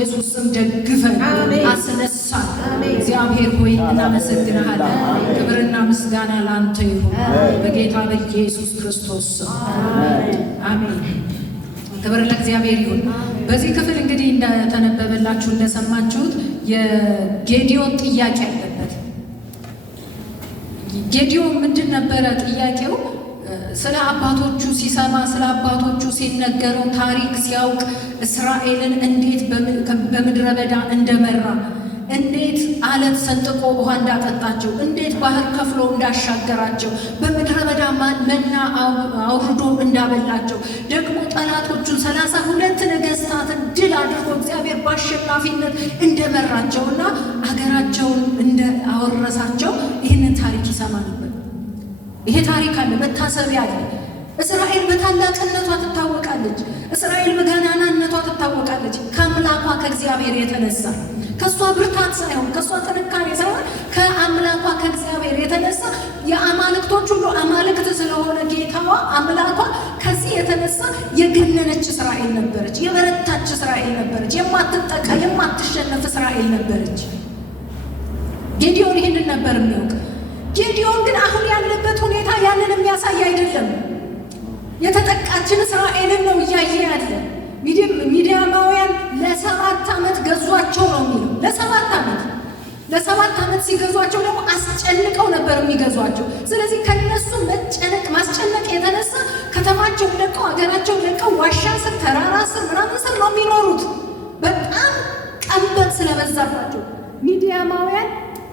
በኢየሱስ ስም ደግፈን አስነሳን። እግዚአብሔር ሆይ እናመሰግናለን። ክብርና ምስጋና ላንተ ይሁን በጌታ በኢየሱስ ክርስቶስ ስም አሜን። ክብር ለእግዚአብሔር ይሁን። በዚህ ክፍል እንግዲህ እንደተነበበላችሁ እንደሰማችሁት የጌዲዮን ጥያቄ አለበት። ጌዲዮን ምንድን ነበረ ጥያቄው? ስለ አባቶቹ ሲሰማ ስለ አባቶቹ ሲነገረው ታሪክ ሲያውቅ እስራኤልን እንዴት በምድረ በዳ እንደመራ፣ እንዴት አለት ሰንጥቆ ውሃ እንዳጠጣቸው፣ እንዴት ባህር ከፍሎ እንዳሻገራቸው፣ በምድረ በዳ መና አውርዶ እንዳበላቸው፣ ደግሞ ጠላቶቹን 32 ነገሥታትን ድል አድርጎ እግዚአብሔር በአሸናፊነት እንደመራቸውና አገራቸውን እንዳወረሳቸው ይህንን ታሪክ ይሰማ ነበር። ይሄ ታሪክ አለ፣ መታሰቢያ አለ። እስራኤል በታላቅነቷ ትታወቃለች። እስራኤል በገናናነቷ ትታወቃለች። ከአምላኳ ከእግዚአብሔር የተነሳ ከእሷ ብርታት ሳይሆን ከእሷ ጥንካሬ ሳይሆን ከአምላኳ ከእግዚአብሔር የተነሳ የአማልክቶች ሁሉ አማልክት ስለሆነ ጌታዋ አምላኳ ከዚህ የተነሳ የገነነች እስራኤል ነበረች። የበረታች እስራኤል ነበረች። የማትጠቃ የማትሸነፍ እስራኤል ነበረች። ጌዲዮን ይህንን ነበር የሚያውቅ። ጌዲዮን ግን አሁን ያለበት ሁኔታ ያንን የሚያሳይ አይደለም። የተጠቃችን እስራኤልን ነው እያየ ያለ። ሚዲያማውያን ለ7 ዓመት ገዟቸው ነው የሚለው። ለ7 ዓመት ሲገዟቸው ደግሞ አስጨንቀው ነበር የሚገዟቸው። ስለዚህ ከነሱ ማስጨነቅ የተነሳ ከተማቸውን ለቀው አገራቸውን ለቀው ዋሻ ስር ተራራ ስር ምናምን ስር ነው የሚኖሩት። በጣም ቀንበር ስለበዛባቸው ሚዲያማውያን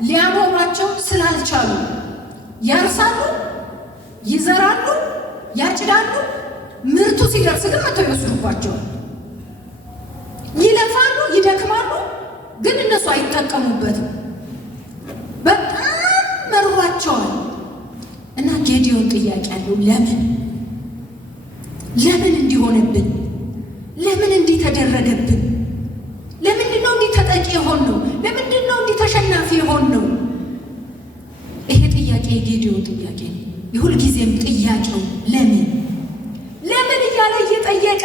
ሊያኖሯቸው ስላልቻሉ ያርሳሉ፣ ይዘራሉ፣ ያጭዳሉ። ምርቱ ሲደርስ ግን መተው ይወስዱባቸዋል። ይለፋሉ፣ ይደክማሉ፣ ግን እነሱ አይጠቀሙበትም። በጣም መሯቸዋል። እና ጌዲዮን ጥያቄ አለው። ለምን እንዲሆነብን? ለምን እንዲህ ተደረገብን? ለምንድን ነው እንዲህ ተጠቂ የሆን ነው? ለምንድን ነው እንዲህ ተሸናፊ የሆን ነው? ይሄ ጥያቄ የጌዲዮን ጥያቄ ነው። የሁልጊዜም ጥያቄው ለምን እያለ እየጠየቀ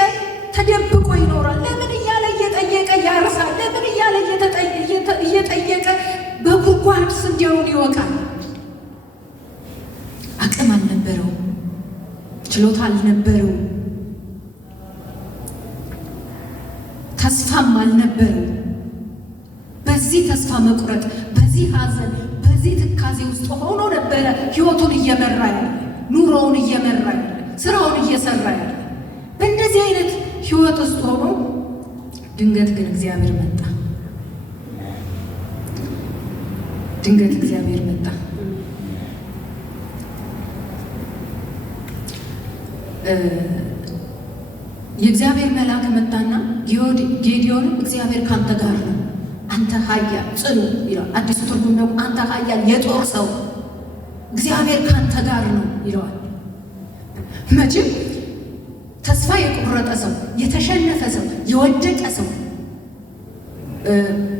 ተደብቆ ይኖራል። ለምን እያለ እየጠየቀ ያርሳል። ለምን እያለ እየጠየቀ በጉድጓድ ስንዴውን ይወቃል። አቅም አልነበረው፣ ችሎታ አልነበረው፣ ተስፋም አልነበረው። በዚህ ተስፋ መቁረጥ፣ በዚህ ሐዘን፣ በዚህ ትካዜ ውስጥ ሆኖ ነበረ ሕይወቱን እየመራ ያለ፣ ኑሮውን እየመራ ያለ፣ ስራውን እየሰራ ያለ። በእንደዚህ አይነት ሕይወት ውስጥ ሆኖ ድንገት ግን እግዚአብሔር መጣ። የእግዚአብሔር መልአክ መጣና ጌዲዮንም እግዚአብሔር ካንተ ጋር ነው፣ አንተ ኃያል ጽኑ ይለዋል። አዲሱ ትርጉም ደግሞ አንተ ኃያል የጦር ሰው እግዚአብሔር ካንተ ጋር ነው ይለዋል። መቼም ተስፋ የቆረጠ ሰው፣ የተሸነፈ ሰው፣ የወደቀ ሰው፣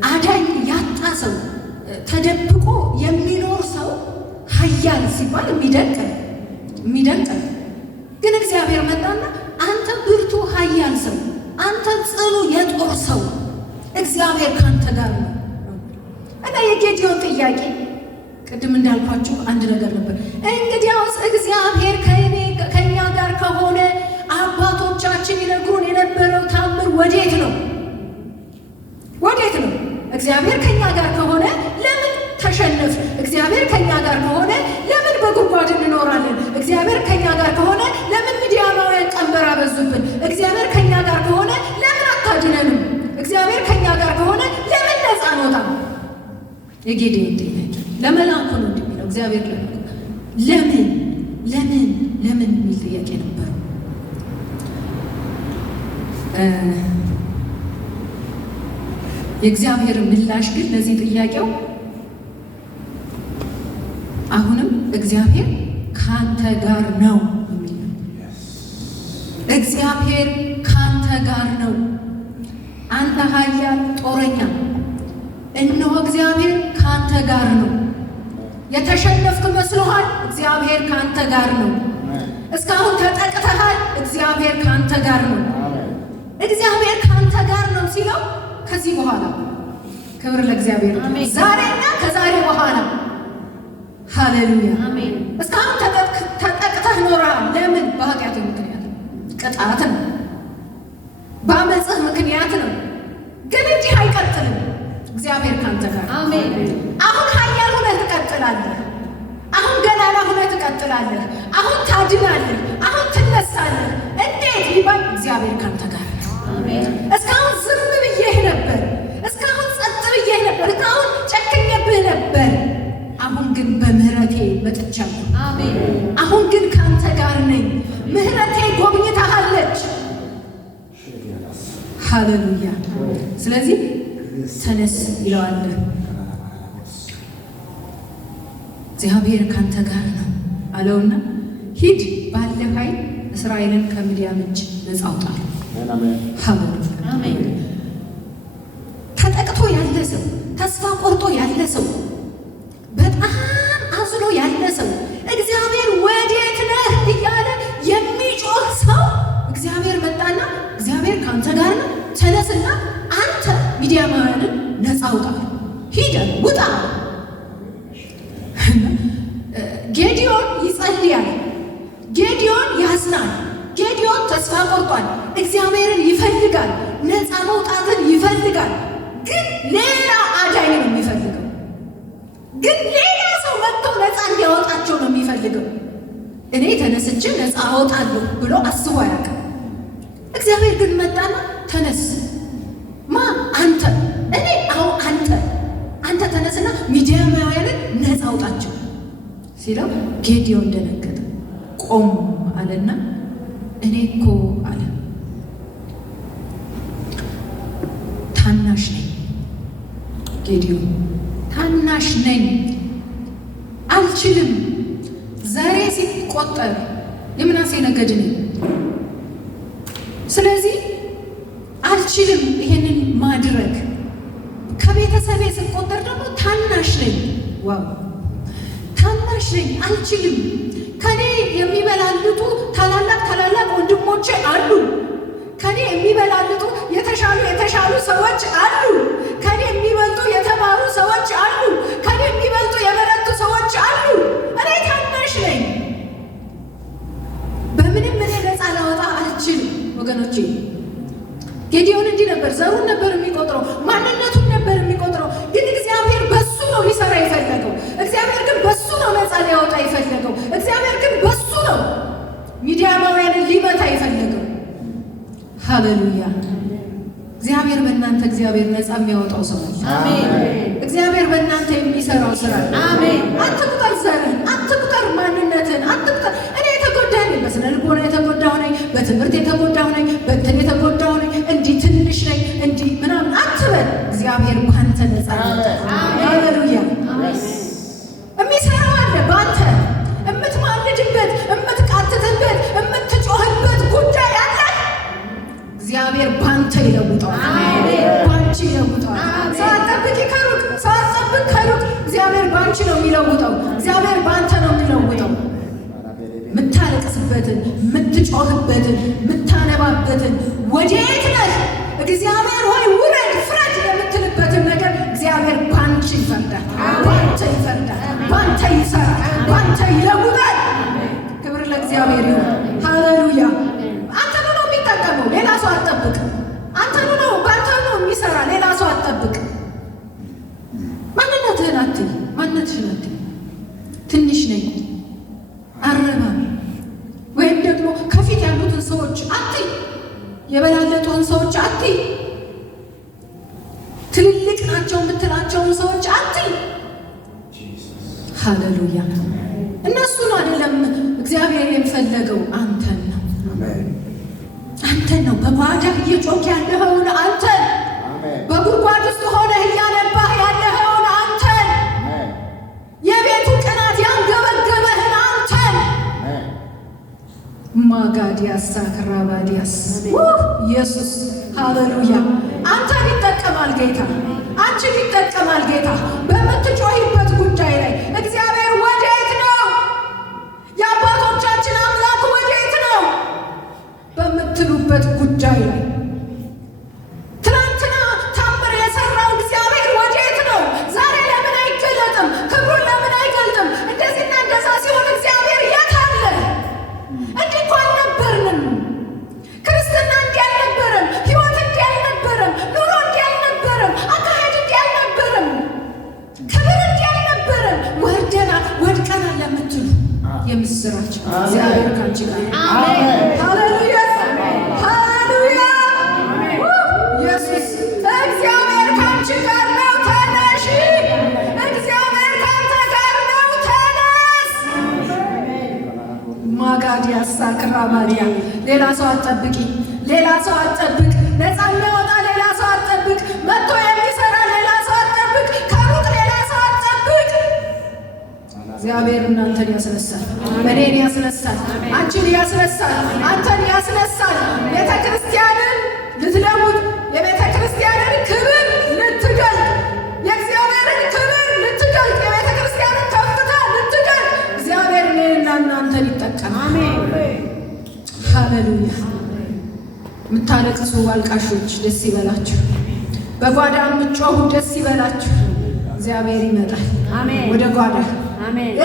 አዳኝ ያጣ ሰው፣ ተደብቆ የሚኖር ሰው ኃያል ሲባል የሚደንቅ ግን እግዚአብሔር መጣና አንተ ብርቱ ኃያል ሰው፣ አንተ ጽኑ የጦር ሰው እግዚአብሔር ካንተ ጋር ነው። እና የጌዲዮን ጥያቄ ቅድም እንዳልኳችሁ አንድ ነገር ነበር። እንግዲያውስ እግዚአብሔር ከእኛ ጋር ከሆነ አባቶቻችን ይነግሩን የነበረው ታምር ወዴት ነው? እግዚአብሔር ከእኛ ጋር ከሆነ ለምን ተሸነፍ? እግዚአብሔር ከእኛ ጋር ከሆነ ለምን በጉድጓድ እንኖራለን? እግዚአብሔር ከእኛ ጋር ከሆነ ለምን ሚዲያማውያን ቀንበር አበዙብን? እግዚአብሔር ከእኛ ጋር ከሆነ ለምን አታድነንም? እግዚአብሔር ከእኛ ጋር ከሆነ ለምን ነፃ አንወጣም? የጌዲዮን ጥያቄ ለመልአኩ ነው እንደሚለው እግዚአብሔር ለምን የሚል ጥያቄ ነበረው። የእግዚአብሔር ምላሽ ግን ለዚህ ጥያቄው አሁንም እግዚአብሔር ካንተ ጋር ነው የሚል ነው። እግዚአብሔር ካንተ ጋር ነው፣ አንተ ኃያል ጦረኛ፣ እነሆ እግዚአብሔር ካንተ ጋር ነው። የተሸነፍክ መስሎሃል? እግዚአብሔር ካንተ ጋር ነው። እስካሁን ተጠቅተሃል? እግዚአብሔር ካንተ ጋር ነው። እግዚአብሔር ካንተ ጋር ነው ሲለው ከዚህ በኋላ ክብር ለእግዚአብሔር ዛሬና ከዛሬ በኋላ ሃሌሉያ አሜን። እስካሁን ተጠቅተህ ኖረሃል። ለምን? በኃጢአት ምክንያት ቅጣት ነው፣ በአመፅህ ምክንያት ነው። ግን እንዲህ አይቀጥልም። እግዚአብሔር ካንተ ጋር አሜን። አሁን ኃያል ሆነህ ትቀጥላለህ። አሁን ገናና ሆነህ ትቀጥላለህ። አሁን ታድናለህ። አሁን ትነሳለህ። እንዴት ቢባል እግዚአብሔር ካንተ ጋር አሜን። እስካሁን ዝም ብዬህ ነበር። እስካሁን ጸጥ ብዬህ ነበር። እስካሁን ጨክኜብህ ነበር። አሁን ግን በምህረቴ መጥቻለሁ። አሜን። አሁን ግን ካንተ ጋር ነኝ። ምህረቴ ጎብኝታሃለች። ሃሌሉያ። ስለዚህ ተነስ ይለዋል። እግዚአብሔር ካንተ ጋር ነው አለውና ሂድ ባለ ኃይል እስራኤልን ከምድያም እጅ ነፃ አውጣ። ሃሌሉያ አሜን። ተጠቅቶ ያለ ሰው፣ ተስፋ ቆርጦ ያለ ሰው፣ በጣም አዝኖ ያለ ሰው፣ እግዚአብሔር ወዴት ነህ እያለ የሚጮህ ሰው እግዚአብሔር መጣና እግዚአብሔር ካንተ ጋር ነው፣ ተነስና አንተ ሚዲያማውያንን ነፃ አውጣ፣ ሂድ ውጣ። ጌዲዮን ይጸልያል። ጌዲዮን ያዝናል። ጌዲዮን ተስፋ ቆርጧል። እግዚአብሔርን ይፈልጋል። ነፃ መውጣትን ይፈልጋል። ግን ሌላ አዳኝ ነው የሚፈልገው። ግን ሌላ ሰው መጥቶ ነፃ እንዲያወጣቸው ነው የሚፈልገው። እኔ ተነስቼ ነፃ አወጣለሁ ብሎ አስቦ አያውቅም። እግዚአብሔር ግን መጣና ተነስ፣ ማ አንተ፣ እኔ አዎ አንተ ተነስና ሚዲያማውያንን ነፃ አውጣቸው ሲለው ጌዲዮን ደነገጠ። ቆም አለና እኔ እኮ አለ ታናሽ ነኝ። ጌዲዮን ታናሽ ነኝ፣ አልችልም። ዘሬ ሲቆጠር የምናሴ ነገድ ነኝ። ስለዚህ አልችልም ይሄንን ማድረግ። ከቤተሰቤ ስቆጠር ደግሞ ታናሽ ነኝ። ዋው ታናሽ ነኝ፣ አልችልም። ከኔ የሚበላልጡ ታላላቅ ወንድሞቼ አሉ። ከኔ የሚበላልጡ የተሻሉ ሰዎች አሉ። ከኔ የሚበልጡ የተማሩ ሰዎች አሉ። ከኔ የሚበልጡ የበረቱ ሰዎች አሉ። እኔ ታናሽ ነኝ። በምንም እኔ ነፃ ላወጣ አልችልም። ወገኖቼ ጌዲዮን እንዲህ ነበር። ዘሩን ነበር የሚቆጥረው፣ ማንነቱን ነበር የሚቆጥረው። ግን እግዚአብሔር በሱ ነው ሊሰራ የፈለገው። እግዚአብሔር ግን በሱ ነው ነፃ ሊያወጣ የፈለገው። እግዚአብሔር ግን በሱ ነው ሚዲያማውያንን ሊመታ የፈለገው። ሃሌሉያ። እግዚአብሔር በእናንተ እግዚአብሔር ነፃ የሚያወጣው ሰው አሜን። እግዚአብሔር በእናንተ የሚሰራው ስራ አሜን። አትቁጠር ዘርን፣ አትቁጠር ማንነትን፣ አትቁጠር። እኔ የተጎዳሁ ነኝ፣ በስነ ልቦና የተጎዳሁ ነኝ፣ በትምህርት የተጎዳሁ ነኝ፣ በእንትን የተጎዳሁ ነኝ፣ እንዲህ ትንሽ ነኝ፣ እንዲህ ምናምን አትበል። እግዚአብሔር ባንተ ነፃ ሃሌሉያ። የሚሰራው አለ ባንተ፣ የምትማልድበት፣ የምትቃትትበት፣ የምትጮህበት ጉዳይ አለ። እግዚአብሔር ባንተ ይለውጠዋል። ባንቺ ይለውጠዋል። ሳትጠብቂ ከሩቅ ሳትጠብቅ ከሩቅ እግዚአብሔር ባንቺ ነው የሚለውጠው። እግዚአብሔር ባንተ ነው የሚለውጠው። የምታለቅስበትን፣ የምትጮህበትን፣ የምታነባበትን ወዴት ነህ እግዚአብሔር ሆይ ውረድ ፍረድ የምትልበትን ነገር እግዚአብሔር ባንቺ ይፈርዳል። ባንተ ይፈርዳል። ባንተ ይሰራል። ባንተ ይለውጣል። ክብር ለእግዚአብሔር ይሁን። ሃሌሉያ። አንተ ነው የሚጠቀመው፣ ሌላ ሰው አትጠብቅ። አንተ ነው ባንተ ነው የሚሰራ፣ ሌላ ሰው አትጠብቅ። ማንነትህን አትይ፣ ማንነትሽን አትይ። ትንሽ ነኝ አረባ ወይም ደግሞ ከፊት ያሉትን ሰዎች አትይ፣ የበላለጡን ሰዎች አትይ፣ ትልልቅ ናቸው የምትላቸውን ሰዎች አትይ። ሃሌሉያ። እነሱን አይደለም እግዚአብሔር የፈለገው፣ አንተን ነው። አንተን ነው። በጓዳ እየጮክ ያለኸውን አንተን፣ በጉድጓድ ውስጥ ሆነህ እያነባህ ያለኸውን አንተን፣ የቤቱ ቅናት ያንገበገበህን አንተን። ማጋዲያስ ሳክራባዲያስ ኢየሱስ ሃሌሉያ። አንተን ይጠቀማል ጌታ፣ አንቺን ይጠቀማል ጌታ። በምትጮሂበት ጉዳይ ላይ እግዚአብሔር ወዴት ነው? የአባቶቻችን አምላክ ወዴት ነው በምትሉበት ጉዳይ ላይ ትናንትና ታማ ሌላ ሰው አትጠብቅ። ነፃ የሚያወጣ ሌላ ሰው አትጠብቅ። መጥቶ የሚሰራ ሌላ ሰው አትጠብቅ። ከሩቅ ሌላ ሰው አትጠብቅ። እግዚአብሔር እናንተን ያስነሳል፣ እኔን ያስነሳል፣ አንቺን ያስነሳል፣ አንተን ያስነሳል። ቤተ ክርስቲያንን ልትለውጥ፣ የቤተ ክርስቲያንን ክብር ልትገልጥ፣ የእግዚአብሔርን ክብር ልትገልጥ፣ የቤተ ክርስቲያንን ከፍታ ልትገልጥ እግዚአብሔር እኔንና እናንተን ይጠቀማል። ሃሌሉያ። የምታለቅሱ አልቃሾች ደስ ይበላችሁ፣ በጓዳ የምትጮሁ ደስ ይበላችሁ። እግዚአብሔር ይመጣል ወደ ጓዳ።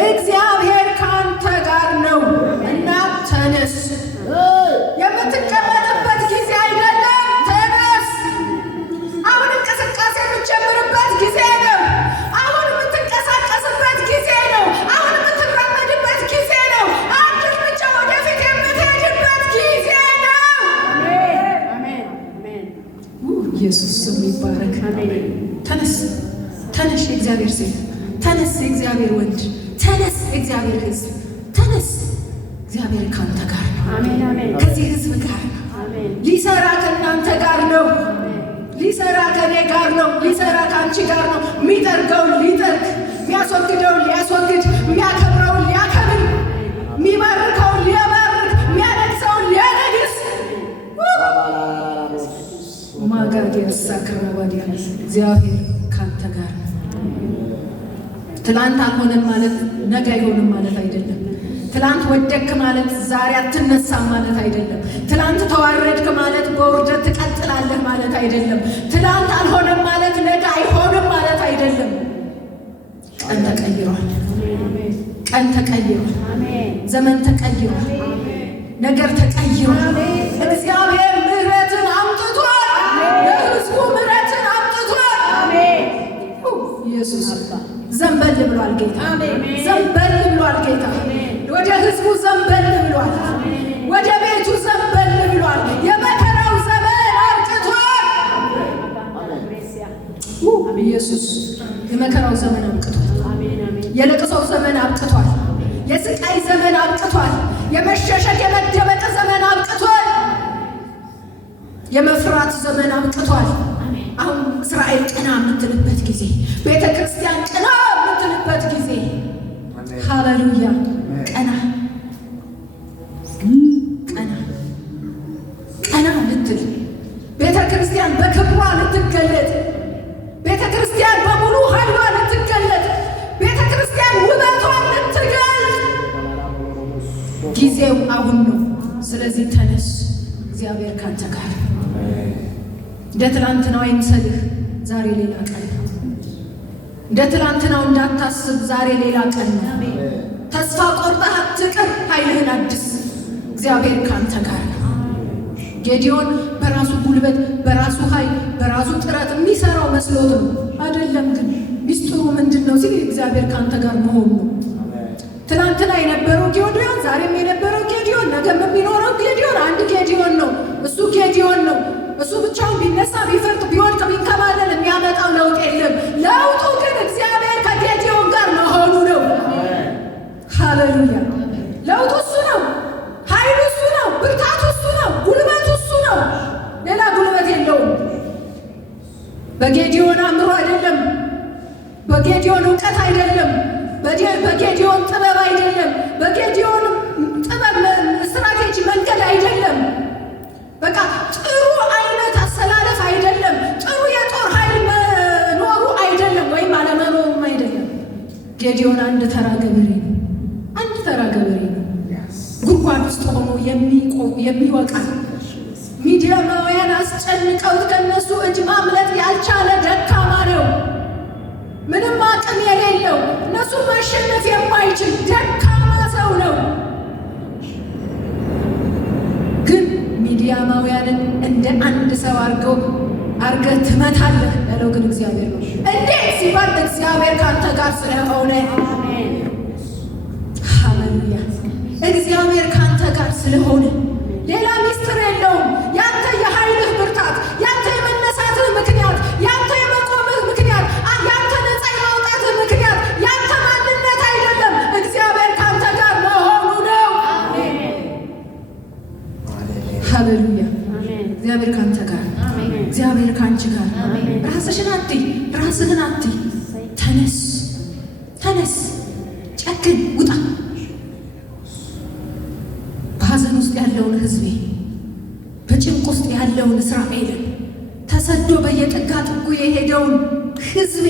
እግዚአብሔር ከአንተ ጋር ነው እና ተነስ። የምትቀመጥበት ጊዜ አይደለም፣ ተነስ። አሁን እንቅስቃሴ የምትጀምርበት ጊዜ ነው። አሁን የምትንቀሳቀስበት ጊዜ ነው። አሁን የምትራመድበት ጊዜ ነው። አንድ እርምጃ ወደፊት የምትሄድበት ጊዜ ነው። ኢየሱስ ስም ይባረክ። ተነስ፣ ተነሽ የእግዚአብሔር ሴት፣ ተነስ የእግዚአብሔር ወንድ፣ ተነስ የእግዚአብሔር ሕዝብ፣ ተነስ። እግዚአብሔር ካንተ ጋር ነው፣ ከዚህ ሕዝብ ጋር ነው። ሊሰራ ከእናንተ ጋር ነው። ሊሰራ ከእኔ ጋር ነው። ሊሰራ ከአንቺ ጋር ነው። የሚጠርገውን ሊጠርግ፣ የሚያስወግደውን ሊያስወግድ፣ የሚያከብረውን ሊያከብር፣ የሚባርከውን ሊያባርክ፣ የሚያነግሰውን ሊያነግስ። ማጋጌር ሳክራባዲያ እግዚአብሔር ካንተ ጋር ነው። ትላንት አልሆነም ማለት ነገ አይሆንም ማለት አይደለም። ትላንት ወደቅክ ማለት ዛሬ አትነሳም ማለት አይደለም። ትላንት ተዋረድክ ማለት በውርደት ትቀጥላለህ ማለት አይደለም። ትላንት አልሆነም ማለት ነገ አይሆንም ማለት አይደለም። ቀን ተቀይሯል። ቀን ተቀይሯል። ዘመን ተቀይሯል። ነገር ተቀይሯል። እግዚአብሔር ምሕረትን አምጥቷል። ለሕዝቡ ምሕረትን አምጥቷል። ኢየሱስ ዘንበል ብሏል ጌታ። ዘንበል ብሏል ጌታ። ወደ ሕዝቡ ዘንበል ብሏል። ወደ ቤቱ ዘንበል ብሏል። የመከራው ዘመን አብቅቷል። ኢየሱስ የመከራው ዘመን አብቅቷል። የለቅሶው ዘመን አብቅቷል። የስቃይ ዘመን አብቅቷል። የመሸሸግ የመደበቅ ዘመን አብቅቷል። የመፍራት ዘመን አብቅቷል። አሁን እስራኤል ቅና የምትልበት ጊዜ፣ ቤተ ክርስቲያን ቅና የምትልበት ጊዜ። ሃሌሉያ። ቀና ቀና ቀና ልትል ቤተ ክርስቲያን በክብሯ ልትገለጥ፣ ቤተ ክርስቲያን በሙሉ ኃይሏ ልትገለጥ፣ ቤተ ክርስቲያን ውበቷን ልትገልጥ ጊዜው አሁን ነው። ስለዚህ ተነስ፣ እግዚአብሔር ካንተ ጋር። እንደ ትላንትናው አይምሰልህ፣ ዛሬ ሌላ ቀን ነው። እንደ ትላንትናው እንዳታስብ፣ ዛሬ ሌላ ቀን ነው። ተስፋ ቆርጠህ አትቅር፣ ኃይልህን አድስ። እግዚአብሔር ካንተ ጋር ነው። ጌዲዮን በራሱ ጉልበት፣ በራሱ ኃይል፣ በራሱ ጥረት የሚሰራው መስሎት ነው አይደለም። ግን ሚስጥሩ ምንድን ነው ሲል እግዚአብሔር ካንተ ጋር መሆኑ ነው። ትናንትና የነበረው ጌዲዮን፣ ዛሬም የነበረው ጌዲዮን፣ ነገም የሚኖረው ጌዲዮን አንድ ጌዲዮን ነው። እሱ ጌዲዮን ነው። እሱ ብቻውን ቢነሳ ቢፈርጥ ቢወድቅ ቢንከባለል የሚያመጣው ለውጥ የለም። ለውጡ ግን እግዚአብሔር ከጌዲዮን ጋር መሆኑ ነው። ሃሌሉያ። ለውጡ እሱ ነው። ኃይሉ እሱ ነው። ብርታቱ እሱ ነው። ጉልበቱ እሱ ነው። ሌላ ጉልበት የለውም። በጌዲዮን አእምሮ አይደለም። በጌዲዮን እውቀት አይደለም። በጌዲዮን ጥበብ አይደለም። በጌዲዮን ጥበብ ስትራቴጂ መንገድ አይደለም። በቃ ጥሩ አይነት አሰላለፍ አይደለም። ጥሩ የጦር ኃይል መኖሩ አይደለም፣ ወይም አለመኖሩም አይደለም። ጌዲዮን አንድ ተራ ገበሬ ነው። አንድ ተራ ገበሬ ነው። ጉድጓድ ውስጥ ሆኖ የሚወቃ ሚዲያማውያን አስጨንቀውት ከነሱ እጅ ማምለጥ ያልቻለ ደካማ ነው። ምንም አቅም የሌለው እነሱ ማሸነፍ የማይችል ደካማ ሰው ነው። ግን ሚዲያማውያንን እንደ አንድ ሰው አርገህ ትመታለህ ያለው ግን እግዚአብሔር ነው። እንዴት ሲባል እግዚአብሔር ካንተ ጋር ስለሆነ። ሃሌሉያ። እግዚአብሔር ካንተ ጋር ስለሆነ ሌላ ሚስጥር የለውም። ያንተ የኃይልህ ብርታት፣ ያንተ የመነሳትህ ምክንያት፣ ያንተ የመቆምህ ምክንያት፣ ያንተ ነፃ የማውጣትህ ምክንያት፣ ያንተ ማንነት አይደለም። እግዚአብሔር ካንተ ጋር መሆኑ ነው። ሃሌሉያ። እግዚአብሔር ካንተ ጋር፣ እግዚአብሔር ካንቺ ጋር። ራስሽን አትይ፣ ራስህን አትይ። ተነስ፣ ተነስ፣ ጨክን፣ ውጣ። በሐዘን ውስጥ ያለውን ሕዝቤ፣ በጭንቅ ውስጥ ያለውን እስራኤልን፣ ተሰዶ በየጥጋ ጥጉ የሄደውን ሕዝቤ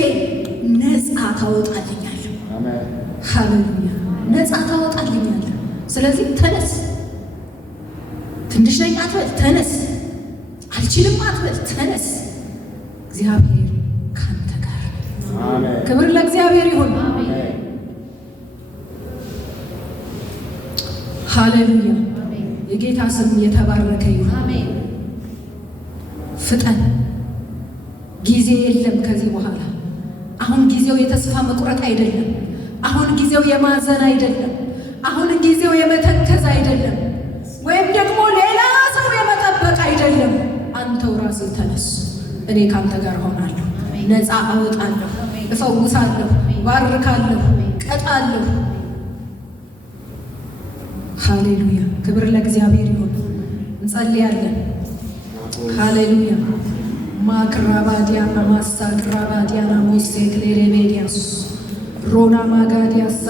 ነፃ ታወጣልኛለህ። ሃሌሉያ! ነፃ ታወጣልኛለህ። ስለዚህ ተነስ። ትንሽ ነኝ አትበል፣ ተነስ። አልችልም አትበል፣ ተነስ። እግዚአብሔር ካንተ ጋር። ክብር ለእግዚአብሔር ይሁን። ሃሌሉያ! የጌታ ስም የተባረከ ይሁን። ፍጠን፣ ጊዜ የለም ከዚህ በኋላ። አሁን ጊዜው የተስፋ መቁረጥ አይደለም። አሁን ጊዜው የማዘን አይደለም። አሁን ጊዜው የመተከዝ አይደለም፣ ወይም ደግሞ ሌላ ሰው የመጠበቅ አይደለም። አንተው ራስህ ተነስ። እኔ ካንተ ጋር ሆናለሁ፣ ነፃ አወጣለሁ፣ እፈውሳለሁ፣ ባርካለሁ፣ ቀጣለሁ። ሃሌሉያ! ክብር ለእግዚአብሔር ይሁን። እንጸልያለን። ሃሌሉያ! ማክራባዲያና ማሳክራባዲያና ሞሴክ ሌሌቤዲያስ ሮና ማጋዲያሳ